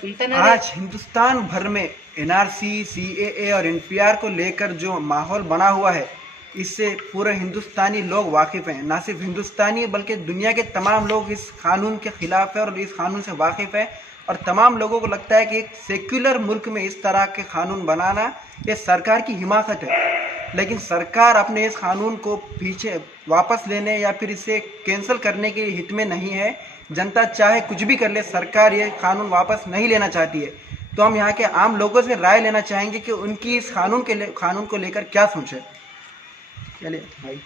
सुनता ना रे। आज हिंदुस्तान भर में एनआरसी, सीएए और एनपीआर को लेकर जो माहौल बना हुआ है, इससे पूरे हिंदुस्तानी लोग वाकिफ हैं। ना सिर्फ हिंदुस्तानी बल्कि दुनिया के तमाम लोग इस कानून के खिलाफ है और इस कानून से वाकिफ है। और तमाम लोगों को लगता है कि एक सेक्युलर मुल्क में इस तरह के कानून बनाना ये सरकार की हिमाकत है। लेकिन सरकार अपने इस कानून को पीछे वापस लेने या फिर इसे कैंसिल करने के हित में नहीं है। जनता चाहे कुछ भी कर ले, सरकार ये कानून वापस नहीं लेना चाहती है। तो हम यहाँ के आम लोगों से राय लेना चाहेंगे कि उनकी इस कानून को लेकर क्या सोचे। चलिए भाई,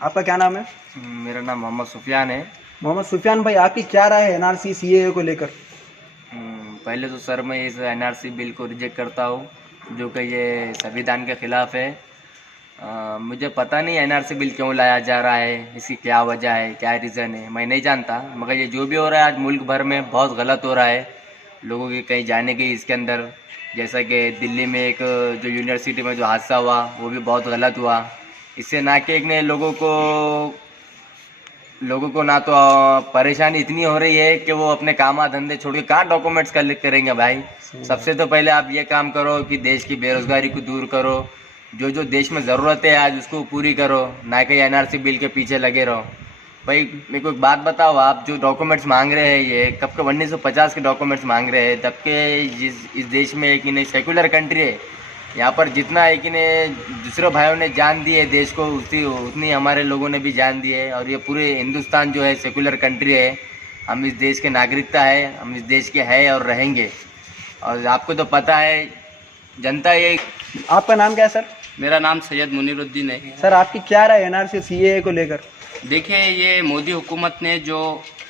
आपका क्या नाम है? मेरा नाम मोहम्मद सुफियान है। मोहम्मद सुफियान भाई, आपकी क्या राय है एनआरसी सीएए को लेकर? पहले तो सर मैं इस एनआरसी बिल को रिजेक्ट करता हूँ, जो कि ये संविधान के खिलाफ है। मुझे पता नहीं एनआरसी बिल क्यों लाया जा रहा है, इसकी क्या वजह है, क्या रीज़न है, मैं नहीं जानता। मगर ये जो भी हो रहा है आज मुल्क भर में बहुत गलत हो रहा है। लोगों की कहीं जाने की इसके अंदर, जैसा कि दिल्ली में एक जो यूनिवर्सिटी में जो हादसा हुआ वो भी बहुत गलत हुआ। इससे ना कि एक ने लोगों को ना तो परेशानी इतनी हो रही है कि वो अपने काम धंधे छोड़ के कहाँ डॉक्यूमेंट्स कलेक्ट करेंगे भाई। सबसे तो पहले आप ये काम करो कि देश की बेरोजगारी को दूर करो, जो जो देश में ज़रूरत है आज उसको पूरी करो, ना कि एनआरसी बिल के पीछे लगे रहो। भाई मेरे को एक बात बताओ, आप जो डॉक्यूमेंट्स मांग रहे हैं ये कब के 1950 के डॉक्यूमेंट्स मांग रहे हैं, तब के इस देश में एक नहीं सेकुलर कंट्री है। यहाँ पर जितना है कि ने दूसरे भाइयों ने जान दी है देश को, उतनी हमारे लोगों ने भी जान दी है। और ये पूरे हिंदुस्तान जो है सेकुलर कंट्री है, हम इस देश के नागरिकता है, हम इस देश के है और रहेंगे। और आपको तो पता है जनता ये। आपका नाम क्या है सर? मेरा नाम सैयद मुनीरुद्दीन है। सर, आपकी क्या राय एनआरसी सीएए को लेकर? देखिए, ये मोदी हुकूमत ने जो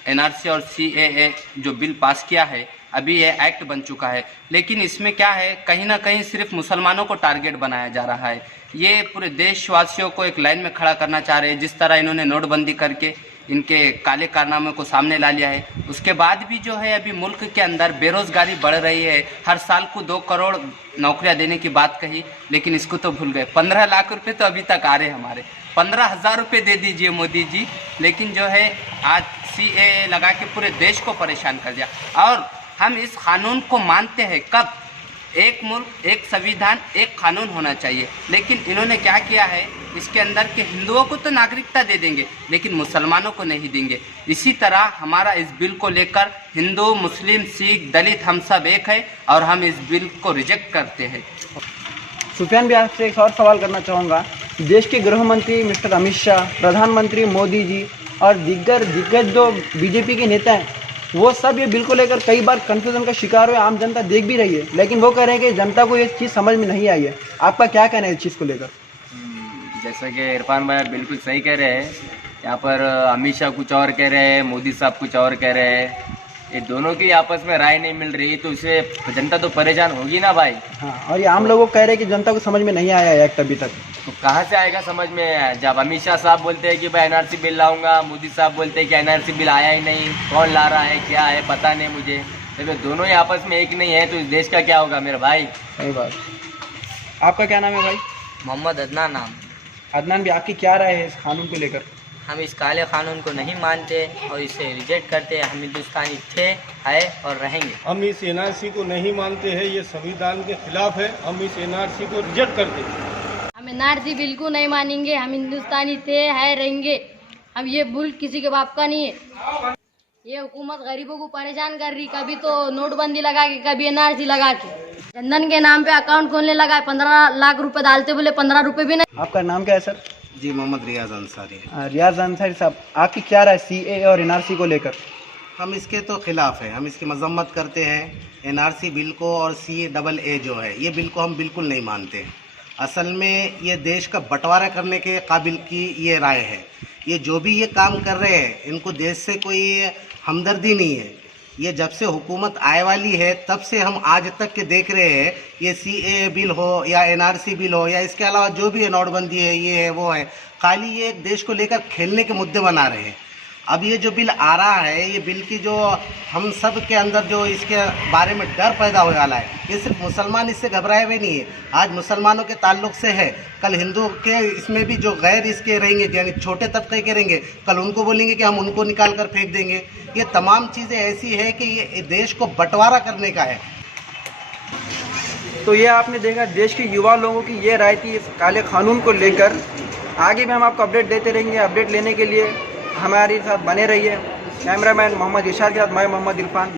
एनआरसी और सीएए जो बिल पास किया है, अभी ये एक्ट बन चुका है, लेकिन इसमें क्या है, कहीं ना कहीं सिर्फ मुसलमानों को टारगेट बनाया जा रहा है। ये पूरे देशवासियों को एक लाइन में खड़ा करना चाह रहे हैं। जिस तरह इन्होंने नोटबंदी करके इनके काले कारनामे को सामने ला लिया है, उसके बाद भी जो है अभी मुल्क के अंदर बेरोजगारी बढ़ रही है। हर साल को 2 करोड़ नौकरियां देने की बात कही, लेकिन इसको तो भूल गए। 15 लाख रुपए तो अभी तक आ रहे हमारे। 15,000 रुपये दे दीजिए मोदी जी, लेकिन जो है आज सीएए लगा के पूरे देश को परेशान कर दिया। और हम इस कानून को मानते हैं कब, एक मुल्क, एक संविधान, एक कानून होना चाहिए। लेकिन इन्होंने क्या किया है, इसके अंदर के हिंदुओं को तो नागरिकता दे देंगे लेकिन मुसलमानों को नहीं देंगे। इसी तरह हमारा इस बिल को लेकर हिंदू, मुस्लिम, सिख, दलित हम सब एक है और हम इस बिल को रिजेक्ट करते हैं। सुफियान भी, आपसे एक और सवाल करना चाहूँगा। देश के गृह मंत्री मिस्टर अमित शाह, प्रधानमंत्री मोदी जी और दिग्गज जो बीजेपी के नेता हैं, वो सब ये बिल को लेकर कई बार कन्फ्यूजन का शिकार हुए, आम जनता देख भी रही है, लेकिन वो कह रहे हैं कि जनता को ये चीज़ समझ में नहीं आई है। आपका क्या कहना है इस चीज़ को लेकर? जैसा कि इरफान भाई बिल्कुल सही कह रहे हैं। यहाँ पर अमित शाह कुछ और कह रहे हैं, मोदी साहब कुछ और कह रहे हैं। ये दोनों की आपस में राय नहीं मिल रही, तो इससे जनता तो परेशान होगी ना भाई। हाँ, और ये आम लोगों कह रहे हैं कि जनता को समझ में नहीं आया है एक्ट अभी तक। तो कहाँ से आएगा समझ में? जब अमित शाह साहब बोलते हैं कि भाई एनआरसी बिल लाऊंगा, मोदी साहब बोलते हैं कि एनआरसी बिल आया ही नहीं, कौन ला रहा है, क्या है पता नहीं मुझे। तो दोनों ही आपस में एक नहीं है, तो इस देश का क्या होगा मेरे भाई? सही बात। आपका क्या नाम है भाई? मोहम्मद अदनान नाम। अदनान भी, आपकी क्या राय है इस कानून को लेकर? हम इस काले कानून को नहीं मानते और इसे रिजेक्ट करते हैं। हम हिंदुस्तानी थे, है और रहेंगे। हम इस एनआरसी को नहीं मानते हैं, ये संविधान के खिलाफ है। हम इस एनआरसी को रिजेक्ट करते हैं। हम एनआरसी बिल्कुल नहीं मानेंगे। हम हिंदुस्तानी थे, है, रहेंगे। हम ये मुल्क किसी के बाप का नहीं है। ये हुकूमत गरीबों को परेशान कर रही, कभी तो नोटबंदी लगा के, कभी एनआरसी लगा के। जनधन के नाम पे अकाउंट खोलने लगा, 15 लाख रुपए डालते, बोले 15 रुपए भी नहीं। आपका नाम क्या है सर? जी, मोहम्मद रियाज अंसारी। रियाज अंसारी साहब, आपकी क्या राय सीएए और एनआरसी को लेकर? हम इसके तो खिलाफ है, हम इसकी मजम्मत करते हैं एनआरसी बिल को। और सीएए जो है ये बिल को हम बिल्कुल नहीं मानते। असल में ये देश का बंटवारा करने के काबिल की ये राय है। ये जो भी ये काम कर रहे हैं, इनको देश से कोई हमदर्दी नहीं है। ये जब से हुकूमत आए वाली है तब से हम आज तक के देख रहे हैं, ये सीएए बिल हो या एनआरसी बिल हो या इसके अलावा जो भी है, नोटबंदी है, ये है, वो है, खाली ये देश को लेकर खेलने के मुद्दे बना रहे हैं। अब ये जो बिल आ रहा है, ये बिल की जो हम सब के अंदर जो इसके बारे में डर पैदा होने वाला है, ये सिर्फ मुसलमान इससे घबराए हुए नहीं है। आज मुसलमानों के ताल्लुक से है, कल हिंदू के इसमें भी जो गैर इसके रहेंगे, यानी छोटे तबके के रहेंगे, कल उनको बोलेंगे कि हम उनको निकाल कर फेंक देंगे। ये तमाम चीज़ें ऐसी है कि ये देश को बंटवारा करने का है। तो ये आपने देखा देश के युवा लोगों की ये राय थी इस काले कानून को लेकर। आगे भी हम आपको अपडेट देते रहेंगे। अपडेट लेने के लिए हमारे साथ बने रहिए। कैमरामैन मोहम्मद इरशाद के साथ मैं मोहम्मद इरफान।